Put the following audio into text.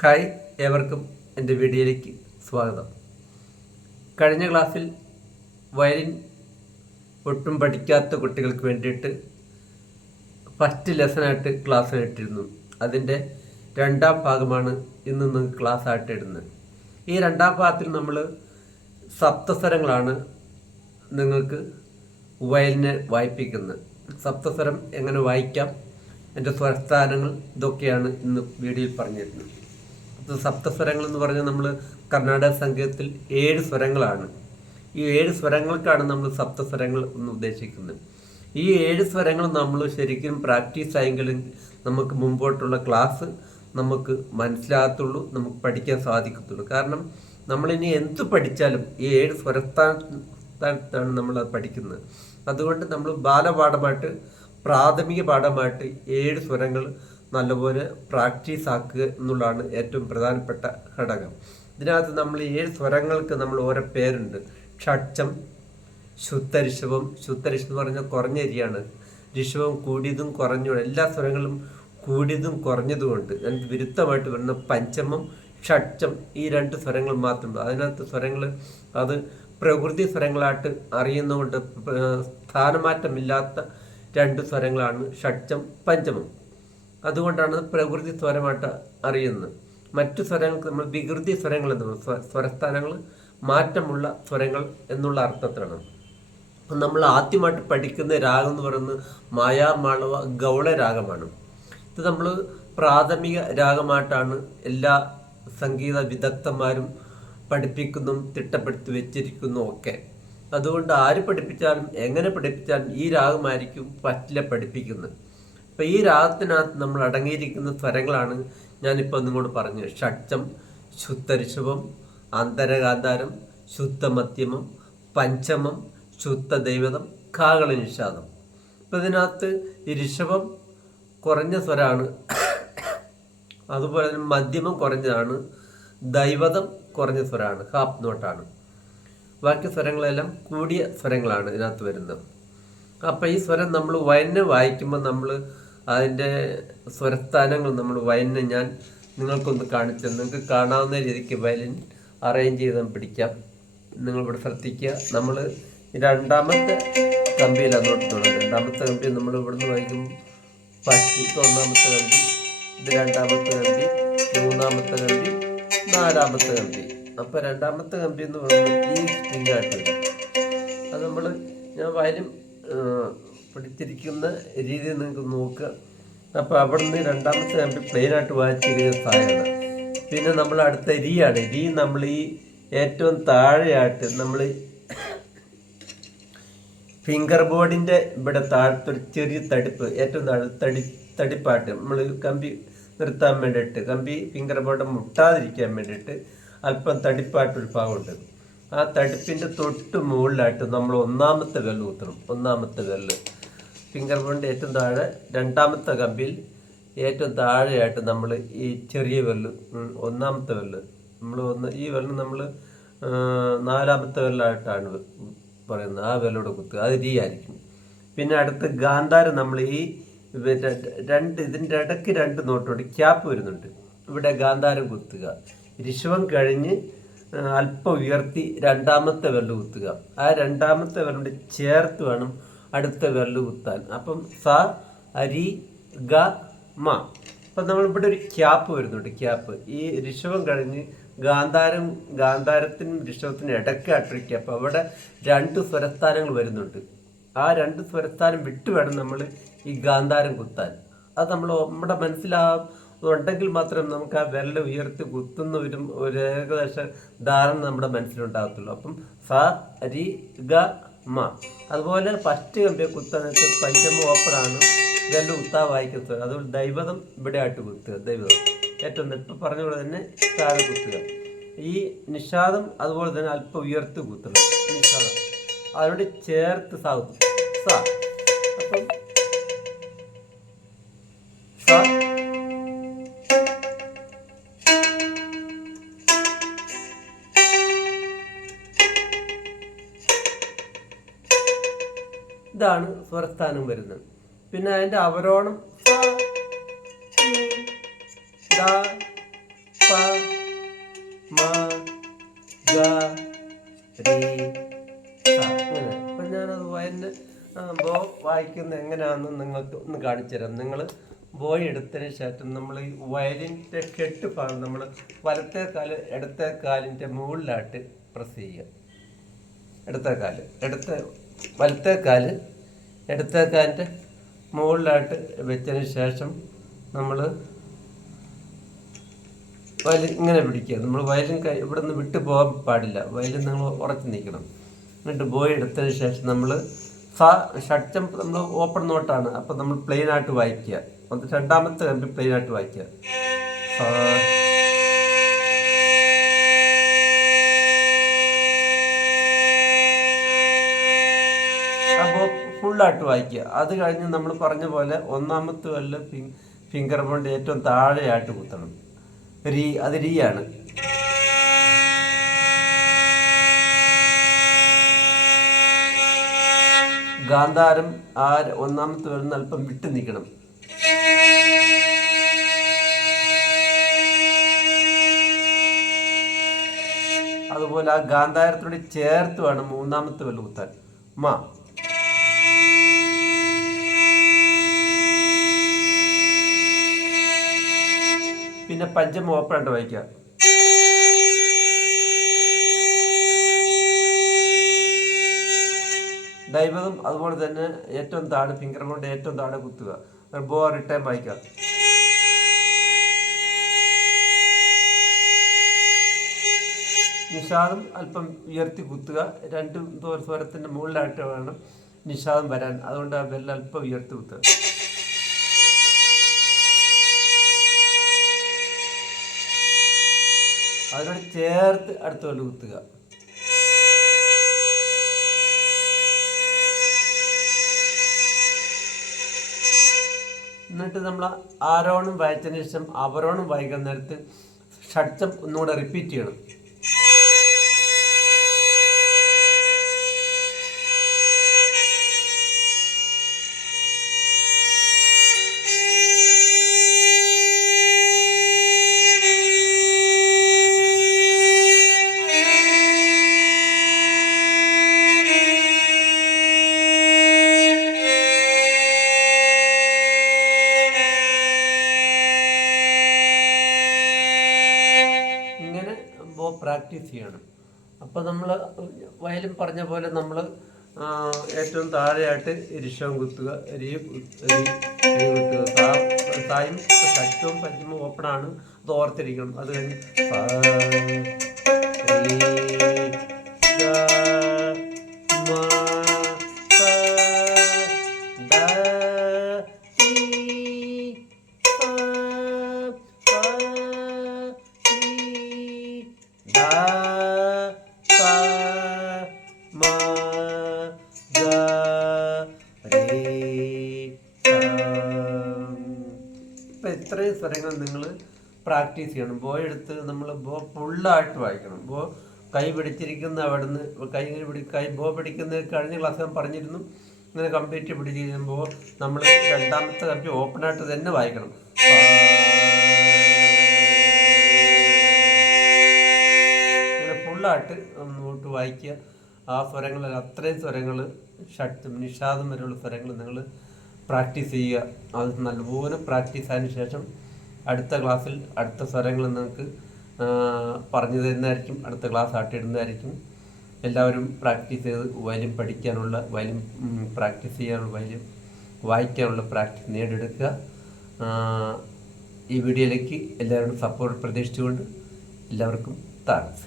Hi ഏവർക്കും എന്റെ വീഡിയോയിലേക്ക് സ്വാഗതം. കഴിഞ്ഞ ക്ലാസ്സിൽ വയലിൻ ഒട്ടും പഠിക്കാത്ത കുട്ടികൾക്ക് വേണ്ടിയിട്ട് ഫസ്റ്റ് ലെസണായിട്ട് ക്ലാസ് ഇട്ടിരുന്നു. അതിന്റെ രണ്ടാം ഭാഗമാണ് ഇന്ന് നിങ്ങൾക്ക് ക്ലാസ് ആയിട്ട് ഇടുന്നത്. ഈ രണ്ടാം ഭാഗത്തിൽ നമ്മൾ സപ്തസ്വരങ്ങളാണ് നിങ്ങൾക്ക് വയലിനെ വായിപ്പിക്കുന്നത്. സപ്തസ്വരം എങ്ങനെ വായിക്കാം എന്റെ സ്വരസ്ഥാനങ്ങൾ ഇതൊക്കെയാണ് ഇന്ന് വീഡിയോയിൽ പറഞ്ഞിരുന്നത്. സപ്തസ്വരങ്ങൾ എന്ന് പറഞ്ഞാൽ നമ്മൾ കർണാടക സംഗീതത്തിൽ ഏഴ് സ്വരങ്ങളാണ്. ഈ ഏഴ് സ്വരങ്ങൾക്കാണ് നമ്മൾ സപ്തസ്വരങ്ങൾ എന്ന് ഉദ്ദേശിക്കുന്നത്. ഈ ഏഴ് സ്വരങ്ങൾ നമ്മൾ ശരിക്കും പ്രാക്ടീസ് ആയെങ്കിലും നമുക്ക് മുമ്പോട്ടുള്ള ക്ലാസ് നമുക്ക് മനസ്സിലാകത്തുള്ളൂ നമുക്ക് പഠിക്കാൻ സാധിക്കത്തുള്ളൂ. കാരണം നമ്മളിനി എന്ത് പഠിച്ചാലും ഈ ഏഴ് സ്വരസ്ഥാനത്താണ് നമ്മൾ അത് പഠിക്കുന്നത്. അതുകൊണ്ട് നമ്മൾ ബാലപാഠമായിട്ട് പ്രാഥമിക പാഠമായിട്ട് ഏഴ് സ്വരങ്ങൾ നല്ലപോലെ പ്രാക്ടീസ് ആക്കുക എന്നുള്ളതാണ് ഏറ്റവും പ്രധാനപ്പെട്ട ഘടകം. ഇതിനകത്ത് നമ്മൾ ഏഴ് സ്വരങ്ങൾക്ക് നമ്മൾ ഓരോ പേരുണ്ട്. ഷഡ്ജം ശുദ്ധരിഷഭം ശുദ്ധരിഷം എന്ന് പറഞ്ഞാൽ കുറഞ്ഞ അരിയാണ്. ഋഷഭം കൂടിയതും കുറഞ്ഞതും എല്ലാ സ്വരങ്ങളും കൂടിയതും കുറഞ്ഞതുമുണ്ട് അതിന് വിരുദ്ധമായിട്ട് വരുന്ന പഞ്ചമം ഷഡ്ജം ഈ രണ്ട് സ്വരങ്ങൾ മാത്രമുണ്ട്. അതിനകത്ത് സ്വരങ്ങൾ അത് പ്രകൃതി സ്വരങ്ങളായിട്ട് അറിയുന്നതുകൊണ്ട് സ്ഥാനമാറ്റമില്ലാത്ത രണ്ട് സ്വരങ്ങളാണ് ഷഡ്ജം പഞ്ചമം. അതുകൊണ്ടാണ് പ്രകൃതി സ്വരമായിട്ട് അറിയുന്നത്. മറ്റു സ്വരങ്ങൾക്ക് നമ്മൾ വികൃതി സ്വരങ്ങൾ എന്ന്. സ്വരസ്ഥാനങ്ങൾ മാറ്റമുള്ള സ്വരങ്ങൾ എന്നുള്ള അർത്ഥത്തിലാണ്. അപ്പം നമ്മൾ ആദ്യമായിട്ട് പഠിക്കുന്ന രാഗം എന്ന് പറയുന്നത് മായാമാളവ ഗൗള രാഗമാണ്. ഇത് നമ്മൾ പ്രാഥമിക രാഗമായിട്ടാണ് എല്ലാ സംഗീത വിദഗ്ധന്മാരും പഠിപ്പിക്കുന്നതും തിട്ടപ്പെടുത്തി വെച്ചിരിക്കുന്നു ഒക്കെ. അതുകൊണ്ട് ആര് പഠിപ്പിച്ചാലും എങ്ങനെ പഠിപ്പിച്ചാലും ഈ രാഗമായിരിക്കും പറ്റില്ല പഠിപ്പിക്കുന്നത്. അപ്പം ഈ രാഗത്തിനകത്ത് നമ്മൾ അടങ്ങിയിരിക്കുന്ന സ്വരങ്ങളാണ് ഞാനിപ്പോൾ നിങ്ങളോട് പറഞ്ഞു ഷഡ്ജം ശുദ്ധരിഷഭം അന്തരകാന്താരം ശുദ്ധമധ്യമം പഞ്ചമം ശുദ്ധ ദൈവതം കാകള നിഷാദം ഇപ്പം ഇതിനകത്ത് ഈ ഋഷഭം കുറഞ്ഞ സ്വരമാണ് അതുപോലെ തന്നെ മധ്യമം കുറഞ്ഞതാണ്. ദൈവതം കുറഞ്ഞ സ്വരമാണ് ഹാഫ് നോട്ടാണ്. ബാക്കി സ്വരങ്ങളെല്ലാം കൂടിയ സ്വരങ്ങളാണ് ഇതിനകത്ത് വരുന്നത്. അപ്പോൾ ഈ സ്വരം നമ്മൾ വയനെ വായിക്കുമ്പോൾ നമ്മൾ അതിന്റെ സ്വരസ്ഥാനങ്ങൾ നമ്മൾ വയലിനെ ഞാൻ നിങ്ങൾക്കൊന്ന് കാണിച്ചു നിങ്ങൾക്ക് കാണാവുന്ന രീതിക്ക് വയലിൻ അറേഞ്ച് ചെയ്ത് പിടിക്കാം. നിങ്ങളിവിടെ ശ്രദ്ധിക്കുക. നമ്മൾ രണ്ടാമത്തെ കമ്പിയിൽ അങ്ങോട്ട് തുടങ്ങും. രണ്ടാമത്തെ കമ്പി നമ്മൾ ഇവിടുന്ന് വായിക്കും ഫസ്റ്റ് ഒന്നാമത്തെ കമ്പി ഇത് രണ്ടാമത്തെ കമ്പി മൂന്നാമത്തെ കമ്പി നാലാമത്തെ കമ്പി. അപ്പോൾ രണ്ടാമത്തെ കമ്പി എന്ന് പറയുന്നത് ഈ സ്ട്രിങ് ആയിട്ട് അത് നമ്മൾ ഞാൻ വയലും പിടിച്ചിരിക്കുന്ന രീതി നിങ്ങൾക്ക് നോക്കുക. അപ്പോൾ അവിടെ നിന്ന് രണ്ടാമത്തെ നമ്മൾ പ്ലെയിൻ ആയിട്ട് വായിച്ചിരിക്കുന്ന സാധനമാണ്. പിന്നെ നമ്മൾ അടുത്ത രിയാണ് രി നമ്മൾ ഈ ഏറ്റവും താഴെയായിട്ട് നമ്മൾ ഫിംഗർ ബോർഡിന്റെ ഇവിടെ താഴത്തൊരു ചെറിയ തടിപ്പ് ഏറ്റവും താഴെ തടി തടിപ്പായിട്ട് നമ്മൾ കമ്പി നിർത്താൻ വേണ്ടിയിട്ട് കമ്പി ഫിംഗർ ബോർഡ് മുട്ടാതിരിക്കാൻ വേണ്ടിയിട്ട് അല്പം തടിപ്പായിട്ടൊരു ഭാഗമുണ്ട്. ആ തടിപ്പിന്റെ തൊട്ട് മുകളിലായിട്ട് നമ്മൾ ഒന്നാമത്തെ വെല്ല് കുത്തണം. ഒന്നാമത്തെ വെല്ല് ഫിംഗർ പ്രിന്റ് ഏറ്റവും താഴെ രണ്ടാമത്തെ കമ്പിയിൽ ഏറ്റവും താഴെയായിട്ട് നമ്മൾ ഈ ചെറിയ വെല്ല് ഒന്നാമത്തെ വെല്ല്. നമ്മൾ ഒന്ന് ഈ വെല്ല് നമ്മൾ നാലാമത്തെ വെല്ലായിട്ടാണ് പറയുന്നത്. ആ വെല്ലോട് കുത്തുക. അത് രീ ആയിരിക്കും പിന്നെ അടുത്ത് ഗാന്ധാരം നമ്മൾ ഈ രണ്ട് ഇതിന്റെ ഇടയ്ക്ക് രണ്ട് നോട്ടോട് ക്യാപ്പ് വരുന്നുണ്ട്. ഇവിടെ ഗാന്ധാരം കുത്തുക. ഋഷവം കഴിഞ്ഞ് അല്പം ഉയർത്തി രണ്ടാമത്തെ വെല്ല് കുത്തുക. ആ രണ്ടാമത്തെ വെല്ലോട് ചേർത്ത് വേണം അടുത്ത വിരൽ കുത്താൻ. അപ്പം സ അരി ഗ മ. അപ്പം നമ്മളിവിടെ ഒരു ക്യാപ്പ് വരുന്നുണ്ട് ക്യാപ്പ് ഈ ഋഷഭം കഴിഞ്ഞ് ഗാന്ധാരം ഗാന്ധാരത്തിനും ഋഷഭത്തിനും ഇടയ്ക്കായിട്ടൊരു ക്യാപ്പ് അവിടെ രണ്ട് സ്വരസ്ഥാനങ്ങൾ വരുന്നുണ്ട്. ആ രണ്ട് സ്വരസ്ഥാനം വിട്ട് വേണം നമ്മൾ ഈ ഗാന്ധാരം കുത്താൻ. അത് നമ്മൾ നമ്മുടെ മനസ്സിലാവുന്നുണ്ടെങ്കിൽ മാത്രം നമുക്ക് ആ വിരൽ ഉയർത്തി കുത്തുന്ന ഒരു ഏകദേശ ധാരണ നമ്മുടെ മനസ്സിലുണ്ടാകത്തുള്ളൂ. അപ്പം സ രി ഗ മ അതുപോലെ ഫസ്റ്റ് കമ്പിയെ കുത്താൻ പഞ്ചമ ഓപ്പണാണ്. ഇതെല്ലാം കുത്താ വായിക്കുന്നത്. അതുകൊണ്ട് ദൈവതം ഇവിടെ ആയിട്ട് കുത്തുക ദൈവതം. ഏറ്റവും ഇപ്പം പറഞ്ഞ പോലെ തന്നെ താഴെ കുത്തുക. ഈ നിഷാദം അതുപോലെ തന്നെ അല്പം ഉയർത്ത് കുത്തണം. നിഷാദം. അതിനോട് ചേർത്ത് സ ഇതാണ് സ്വരസ്ഥാനം വരുന്നത്. പിന്നെ അതിന്റെ അവരോണം ദ, പ, മ ഗ രി ഞാനത് വയലിന് ബോ വായിക്കുന്ന എങ്ങനെയാണെന്ന് നിങ്ങൾക്ക് ഒന്ന് കാണിച്ചു തരാം. നിങ്ങൾ ബോയ് എടുത്തതിന് ശേഷം നമ്മൾ ഈ വയലിന്റെ കെട്ട് ഭാഗം നമ്മൾ വലത്തെ കാൽ ഇടത്തെ കാലിന്റെ മുകളിലായിട്ട് പ്രസ് ചെയ്യുക. ഇടത്തെ കാൽ ഇടത്തെ വലത്തെ കാൽ ഇടത്തെ കാലിന്റെ മുകളിലായിട്ട് വെച്ചതിന് ശേഷം നമ്മൾ വയലിൻ ഇങ്ങനെ പിടിക്കുക. നമ്മൾ വയലിൻ കൈ ഇവിടെ നിന്ന് വിട്ടു പോകാൻ പാടില്ല. വയലിൻ നിങ്ങൾ ഉറച്ചു നിൽക്കണം. എന്നിട്ട് ബോയ് എടുത്തതിന് ശേഷം നമ്മൾ സാ ഷഡ്ജം നമ്മൾ ഓപ്പൺ നോട്ടാണ് അപ്പം നമ്മൾ പ്ലെയിനായിട്ട് വായിക്കുക. രണ്ടാമത്തെ കമ്പി പ്ലെയിനായിട്ട് വായിക്കുക. ഫുള്ളായിട്ട് വായിക്കുക. അത് കഴിഞ്ഞ് നമ്മൾ പറഞ്ഞ പോലെ ഒന്നാമത്തെ വല്ല ഫിംഗർ പോയിന്റ് ഏറ്റവും താഴെയായിട്ട് കുത്തണം. രീ അത് രീ ആണ് ഗാന്ധാരം ആ ഒന്നാമത്തെ വരുന്ന അല്പം വിട്ടു നിൽക്കണം. അതുപോലെ ആ ഗാന്ധാരത്തോട് ചേർത്ത് വേണം മൂന്നാമത്തെ വല്ല കുത്താൻ. മാ. പിന്നെ പഞ്ചം ഓപ്പൺ ആയിട്ട് വായിക്കുക. ഡൈവതും അതുപോലെ തന്നെ ഏറ്റവും താഴെ ഫിംഗർ കൊണ്ട് ഏറ്റവും താഴെ കുത്തുക. ബോ റിട്ടേൺ വായിക്കുക. നിഷാദം അല്പം ഉയർത്തി കുത്തുക. രണ്ടും സ്വരത്തിന്റെ മുകളിലായിട്ട് വേണം നിഷാദം വരാൻ. അതുകൊണ്ട് ആ ബെല്ല് അല്പം ഉയർത്തി കുത്തുക. അതിനോട് ചേർത്ത് അടുത്ത കൊല്ലം കുത്തുക. എന്നിട്ട് നമ്മൾ ആരോണും വായിച്ചതിന് ശേഷം അവരോണും വായിക്കുന്ന നേരത്ത് ഷഡ്ജം ഒന്നുകൂടെ റിപ്പീറ്റ് ചെയ്യണം. പ്രാക്ടീസ് ചെയ്യണം. അപ്പോൾ നമ്മൾ വയലും പറഞ്ഞ പോലെ നമ്മൾ ഏറ്റവും താഴെയായിട്ട് രിഷം കുത്തുക രി കുത്തുക. സായും ഷട്ടും പഞ്ചമും ഓപ്പണാണ് അത് ഓർത്തിരിക്കണം. അത് കഴിഞ്ഞ് സാ, രി, ഇത്രയും നിങ്ങൾ പ്രാക്ടീസ് ചെയ്യണം. ബോ എടുത്ത് നമ്മൾ ബോ ഫുള്ളായിട്ട് വായിക്കണം. ബോ കൈ പിടിച്ചിരിക്കുന്ന അവിടുന്ന് കൈ ഇങ്ങനെ പിടി കൈ ബോ പിടിക്കുന്ന കഴിഞ്ഞ ക്ലാസ് ഞാൻ പറഞ്ഞിരുന്നു. ഇങ്ങനെ കംപ്ലീറ്റ് പിടിച്ച് കഴിയുമ്പോൾ നമ്മൾ രണ്ടാമത്തെ കപ്പി ഓപ്പണായിട്ട് തന്നെ വായിക്കണം. ഇങ്ങനെ ഫുള്ളായിട്ട് മുന്നോട്ട് വായിക്കുക. ആ സ്വരങ്ങൾ അത്രയും സ്വരങ്ങൾ ഷട്ടും നിഷാദം വരെയുള്ള സ്വരങ്ങൾ നിങ്ങൾ പ്രാക്ടീസ് ചെയ്യുക. അത് നല്ലപോലെ പ്രാക്ടീസ് ആയതിനു ശേഷം അടുത്ത ക്ലാസ്സിൽ അടുത്ത സ്വരങ്ങൾ നിങ്ങൾക്ക് പറഞ്ഞു തരുന്നതായിരിക്കും. അടുത്ത ക്ലാസ് ആട്ടിടുന്നതായിരിക്കും. എല്ലാവരും പ്രാക്ടീസ് ചെയ്ത് വയലും പഠിക്കാനുള്ള വയലും പ്രാക്ടീസ് ചെയ്യാനുള്ള വയലും വായിക്കാനുള്ള പ്രാക്ടീസ് നേടിയെടുക്കുക. ഈ വീഡിയോയിലേക്ക് എല്ലാവരും സപ്പോർട്ട് പ്രതീക്ഷിച്ചുകൊണ്ട് എല്ലാവർക്കും താങ്ക്സ്.